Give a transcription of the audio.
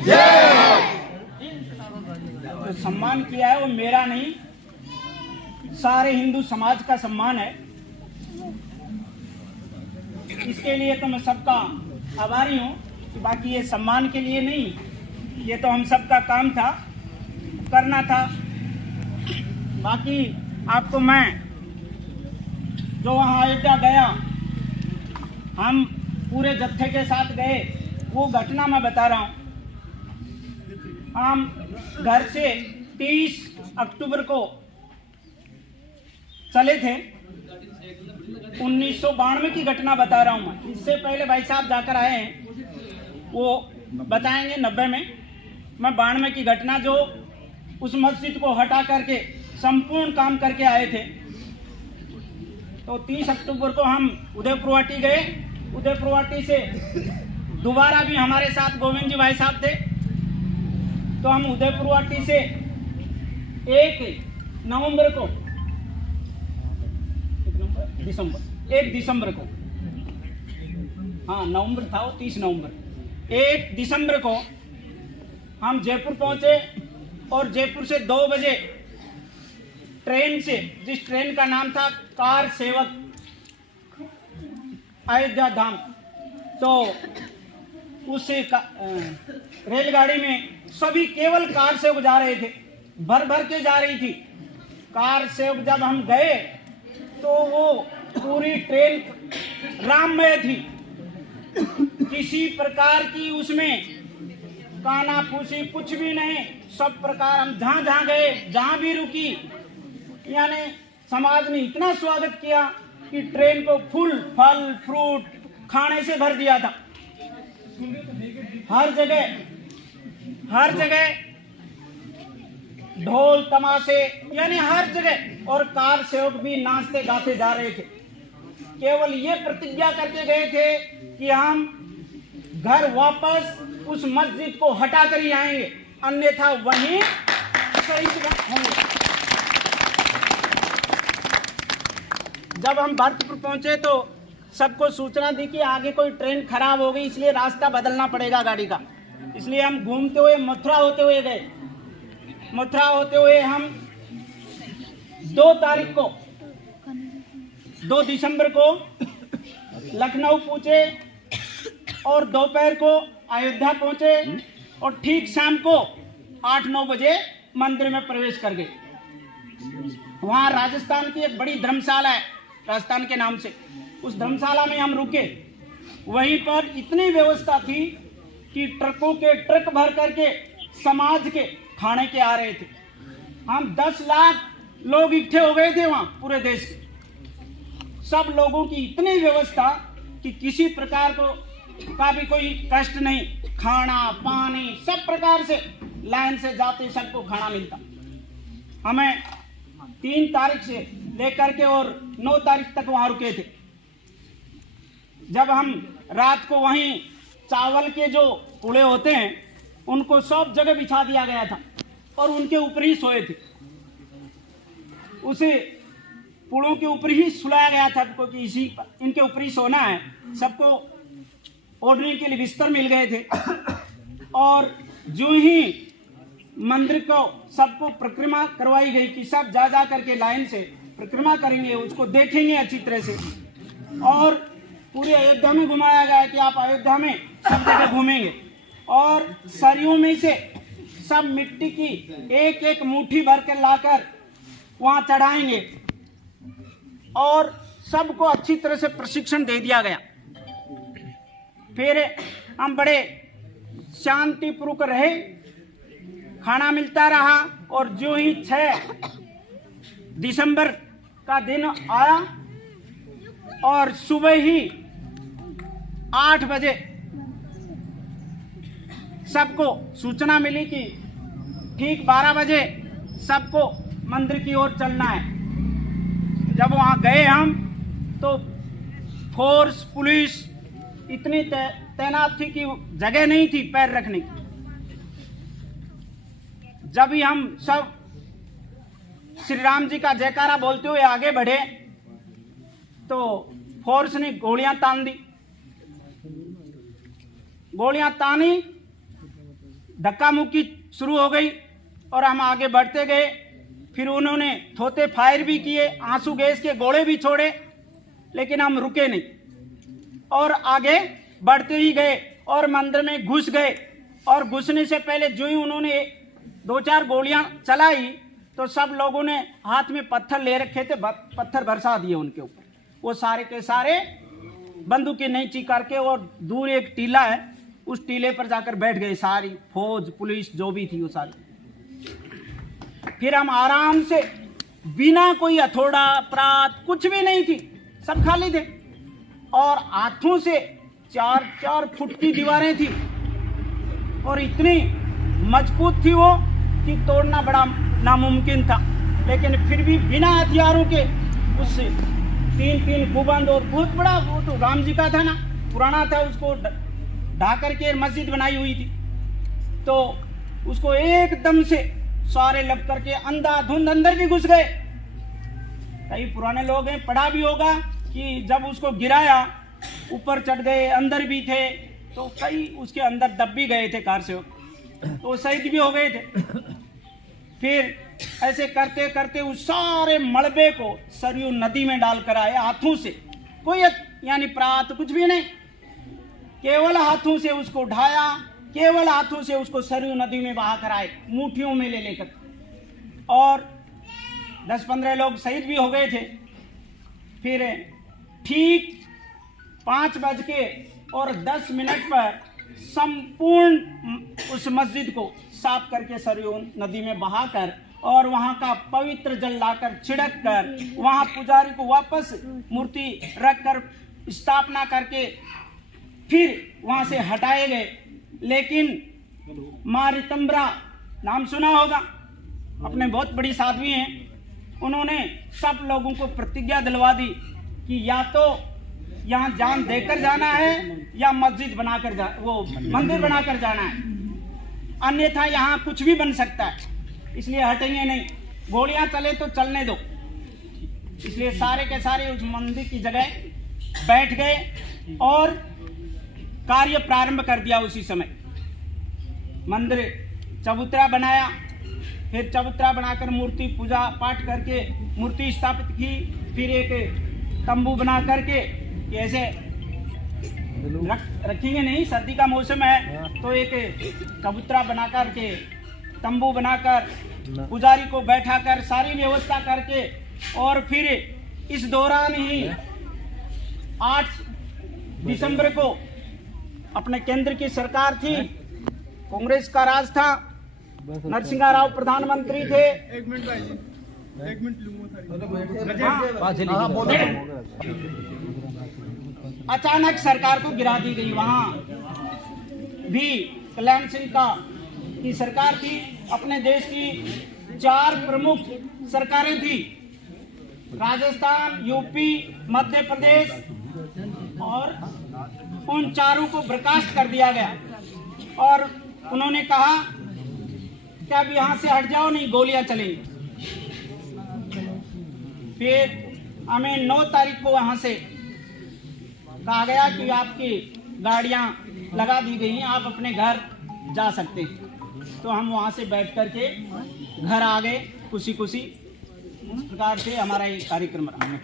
जय। जो सम्मान किया है वो मेरा नहीं, सारे हिंदू समाज का सम्मान है। इसके लिए तो मैं सबका आभारी हूँ। बाकी ये सम्मान के लिए नहीं, ये तो हम सबका काम था, करना था। बाकी आपको मैं जो वहाँ अयोध्या गया, हम पूरे जत्थे के साथ गए, वो घटना मैं बता रहा हूँ। हम घर से 30 अक्टूबर को चले थे। 1992 की घटना बता रहा हूँ मैं। इससे पहले भाई साहब जाकर आए हैं, वो बताएंगे 90 में। मैं 92 की घटना जो उस मस्जिद को हटा करके संपूर्ण काम करके आए थे। तो 30 अक्टूबर को हम उदयपुरवाटी गए। उदयपुरवाटी से दोबारा भी हमारे साथ गोविंद जी भाई साहब थे। तो हम उदयपुरवाटी से 1 दिसंबर को, हाँ नवंबर था वो, 30 नवंबर, 1 दिसंबर को हम जयपुर पहुंचे। और जयपुर से 2 बजे ट्रेन से, जिस ट्रेन का नाम था कार सेवक अयोध्या धाम, तो उस रेलगाड़ी में सभी केवल कार सेवक जा रहे थे, भर भर के जा रही थी कार सेवक। जब हम गए तो वो पूरी ट्रेन राममय थी, किसी प्रकार की उसमें काना फूसी कुछ भी नहीं। सब प्रकार हम जहाँ गए, जहाँ भी रुकी, यानी समाज ने इतना स्वागत किया कि ट्रेन को फूल फल फ्रूट खाने से भर दिया था। हर जगह ढोल तमाशे, यानी हर जगह। और कार सेवक भी नाचते गाते जा रहे थे। केवल ये प्रतिज्ञा करके गए थे कि हम घर वापस उस मस्जिद को हटा कर ही आएंगे, अन्यथा वहीं शहीद होंगे। जब हम भरतपुर पहुंचे तो सबको सूचना दी कि आगे कोई ट्रेन खराब हो गई, इसलिए रास्ता बदलना पड़ेगा गाड़ी का। इसलिए हम घूमते हुए मथुरा होते हुए गए। मथुरा होते हुए हम 2 तारीख को, 2 दिसंबर को लखनऊ पहुंचे और दोपहर को अयोध्या पहुंचे और ठीक शाम को 8-9 बजे मंदिर में प्रवेश कर गए। वहाँ राजस्थान की एक बड़ी धर्मशाला है, राजस्थान के नाम से। उस धर्मशाला में हम रुके। वहीं पर इतनी व्यवस्था थी कि ट्रकों के ट्रक भर करके समाज के खाने के आ रहे थे। हम 10 लाख लोग इकट्ठे हो गए थे वहाँ पूरे देश के। सब लोगों की इतनी व्यवस्था कि किसी प्रकार का भी कोई कष्ट नहीं। खाना पानी सब प्रकार से लाइन से जाते सबको खाना मिलता। हमें 3 तारीख से लेकर के और 9 तारीख तक वहाँ रुके थे। जब हम रात को वहीं चावल के जो पुड़े होते हैं उनको सब जगह बिछा दिया गया था और उनके ऊपर ही सोए थे। उसे पुड़ों के ऊपर ही सुलाया गया था क्योंकि इनके ऊपर ही सोना है। सबको ओढ़ने के लिए बिस्तर मिल गए थे। और जो ही मंदिर को सबको परिक्रमा करवाई गई कि सब जा करके लाइन से परिक्रमा करेंगे, उसको देखेंगे अच्छी तरह से। और पूरे अयोध्या में घुमाया गया कि आप अयोध्या में सब जगह घूमेंगे। और सरयू में से सब मिट्टी की एक मुट्ठी भर कर लाकर वहाँ चढ़ाएंगे और सबको अच्छी तरह से प्रशिक्षण दे दिया गया। फिर हम बड़े शांतिपूर्वक रहे, खाना मिलता रहा। और जो ही 6 दिसंबर का दिन आया और सुबह ही 8 बजे सबको सूचना मिली कि ठीक 12 बजे सबको मंदिर की ओर चलना है। जब वहाँ गए हम तो फोर्स पुलिस इतनी तैनात थी कि जगह नहीं थी पैर रखने की। जब ही हम सब श्री राम जी का जयकारा बोलते हुए आगे बढ़े तो फोर्स ने गोलियां तान दी। गोलियां तानी धक्का मुक्की शुरू हो गई और हम आगे बढ़ते गए। फिर उन्होंने थोते फायर भी किए, आंसू गैस के गोले भी छोड़े, लेकिन हम रुके नहीं और आगे बढ़ते ही गए और मंदिर में घुस गए। और घुसने से पहले जो ही उन्होंने 2-4 गोलियां चलाई तो सब लोगों ने हाथ में पत्थर ले रखे थे, पत्थर बरसा दिए उनके ऊपर। वो सारे के सारे बंदूकें नीची करके और दूर एक टीला है, उस टीले पर जाकर बैठ गए, सारी फौज पुलिस जो भी थी वो सारी। फिर हम आराम से बिना कोई हथौड़ा प्रात कुछ भी नहीं थी, सब खाली थे और हाथों से 4-4 फुट की दीवारें थी और इतनी मजबूत थी वो कि तोड़ना बड़ा नामुमकिन था। लेकिन फिर भी बिना हथियारों के उससे 3-3 कुबंद और बहुत बड़ा, वो तो राम जी का था ना, पुराना था, उसको ढा करके मस्जिद बनाई हुई थी। तो उसको एकदम से सारे लग करके अंधाधुंध अंदर भी घुस गए। कई पुराने लोग हैं, पढ़ा भी होगा कि जब उसको गिराया ऊपर चढ़ गए, अंदर भी थे, तो कई उसके अंदर दब भी गए थे कार से, तो शहीद भी हो गए थे। फिर ऐसे करते करते उस सारे मलबे को सरयू नदी में डालकर आए हाथों से, कोई यानी प्रात कुछ भी नहीं, केवल हाथों से उसको उठाया, केवल हाथों से उसको सरयू नदी में बहा कर आए, मुट्ठियों में ले लेकर। और 10-15 लोग शहीद भी हो गए थे। फिर ठीक 5:10 पर संपूर्ण उस मस्जिद को साफ करके सरयू नदी में बहाकर और वहां का पवित्र जल लाकर छिड़क कर वहां पुजारी को वापस मूर्ति रखकर स्थापना करके फिर वहां से हटाए गए। लेकिन मां रितंबरा नाम सुना होगा, अपने बहुत बड़ी साध्वी हैं, उन्होंने सब लोगों को प्रतिज्ञा दिलवा दी कि या तो यहाँ जान देकर जाना है या मस्जिद बनाकर वो मंदिर बनाकर जाना है, अन्यथा यहाँ कुछ भी बन सकता है, इसलिए हटेंगे नहीं, गोलियां चले तो चलने दो। इसलिए सारे के सारे उस मंदिर की जगह बैठ गए और कार्य प्रारंभ कर दिया। उसी समय मंदिर चबूतरा बनाया, फिर चबूतरा बनाकर मूर्ति पूजा पाठ करके मूर्ति स्थापित की, फिर एक तंबू बना करके ऐसे रखेंगे नहीं, सर्दी का मौसम है तो एक चबूतरा बना करके तंबू बनाकर पुजारी को बैठाकर सारी व्यवस्था करके, और फिर इस दौरान ही 8 दिसंबर को अपने केंद्र की सरकार थी, कांग्रेस का राज था, नरसिंह राव प्रधानमंत्री थे। एक मिनट अचानक सरकार को गिरा दी गई। वहां भी कल्याण सिंह की सरकार थी। अपने देश की 4 प्रमुख सरकारें थी, राजस्थान, यूपी, मध्य प्रदेश, और उन चारों को बर्खास्त कर दिया गया और उन्होंने कहा कि अब यहाँ से हट जाओ, नहीं गोलियां चलेंगी। फिर हमें 9 तारीख को वहां से कहा गया कि आपकी गाड़ियां लगा दी गई हैं, आप अपने घर जा सकते हैं। तो हम वहां से बैठ करके घर आ गए खुशी खुशी। इस प्रकार से हमारा ये कार्यक्रम रहा।